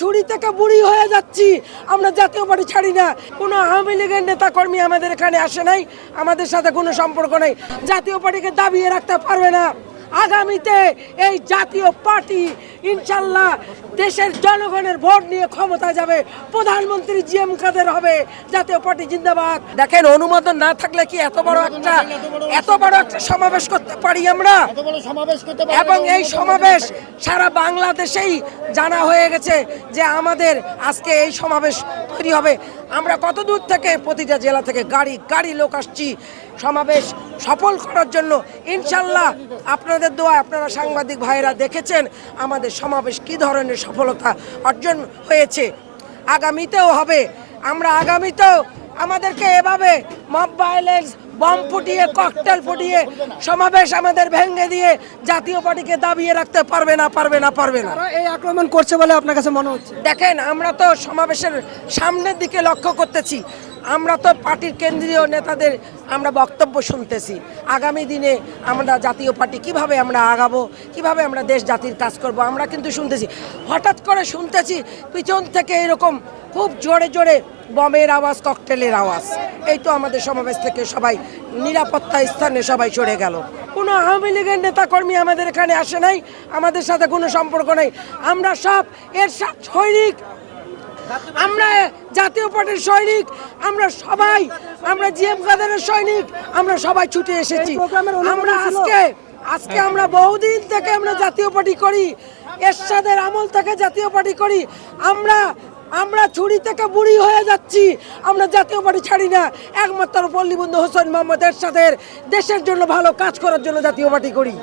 ছুরি থেকে বুড়ি হয়ে যাচ্ছি, আমরা জাতীয় পার্টি ছাড়ি না। কোনো আওয়ামী লীগের নেতা কর্মী আমাদের এখানে আসে নাই, আমাদের সাথে কোনো সম্পর্ক নেই। জাতীয় পার্টিকে দাবিয়ে রাখতে পারবে না। আগামীতে এই জাতীয় পার্টি ইনশাল্লাহ দেশের জনগণের ভোট নিয়ে ক্ষমতা যাবে, প্রধানমন্ত্রী জিএম কাদের হবে। জাতীয় পার্টি জিন্দাবাদ। দেখেন, অনুমোদন না থাকলে কি এত বড় একটা সমাবেশ করতে পারি আমরা? এবং এই সমাবেশ সারা বাংলাদেশেই জানা হয়ে গেছে যে আমাদের আজকে এই সমাবেশ তৈরি হবে। আমরা কত দূর থেকে, প্রতিটা জেলা থেকে গাড়ি লোক আসছি সমাবেশ সফল করার জন্য। ইনশাল্লাহ আপনাদের দোয়া, আপনারা সাংবাদিক ভাইয়েরা দেখেছেন আমাদের সমাবেশ কি ধরনের সফলতা অর্জন হয়েছে। আগামীতেও হবে। আমরা আগামীতেও আমাদেরকে এভাবে মব ভায়োলেন্স, বম ফুটিয়ে, ককটেল ফুটিয়ে সমাবেশ আমাদের ভেঙে দিয়ে জাতীয় পার্টিকে দাবিয়ে রাখতে পারবে না। এই আক্রমণ করছে বলে আপনার কাছে মনে হচ্ছে? দেখেন, আমরা তো সমাবেশের সামনের দিকে লক্ষ্য করতেছি। আমরা তো পার্টির কেন্দ্রীয় নেতাদের আমরা বক্তব্য শুনতেছি। আগামী দিনে আমরা জাতীয় পার্টি কিভাবে আমরা আগাবো, কিভাবে আমরা দেশ জাতির কাজ করব, আমরা কিন্তু শুনতেছি। হঠাৎ করে শুনতেছি পিছন থেকে এরকম খুব জোরে জোরে বমের আওয়াজ, ককটেলের আওয়াজ। এই তো আমাদের সমাবেশ থেকে সবাই নিরাপত্তা স্থানে সবাই সরে গেল। কোনো আওয়ামী লীগের নেতা কর্মী আমাদের এখানে আসে নাই, আমাদের সাথে কোনো সম্পর্ক নেই। আমরা সব এরশাদ সৈনিক, আমরা জাতীয় পার্টির সৈনিক, আমরা জিএম কাদেরের সৈনিক, আমরা সবাই ছুটে এসেছি। আমরা আজকে আমরা বহুদিন থেকে আমরা জাতীয় পার্টি করি, এরশাদের আমল থেকে জাতীয় পার্টি করি। আমরা ছুরি থেকে বুড়ি হয়ে যাচ্ছি, আমরা জাতীয় পার্টি ছাড়ি না। একমাত্র পল্লী বন্ধু হোসেন মোহাম্মদ এরশাদের দেশের জন্য ভালো কাজ করার জন্য জাতীয় পার্টি করি।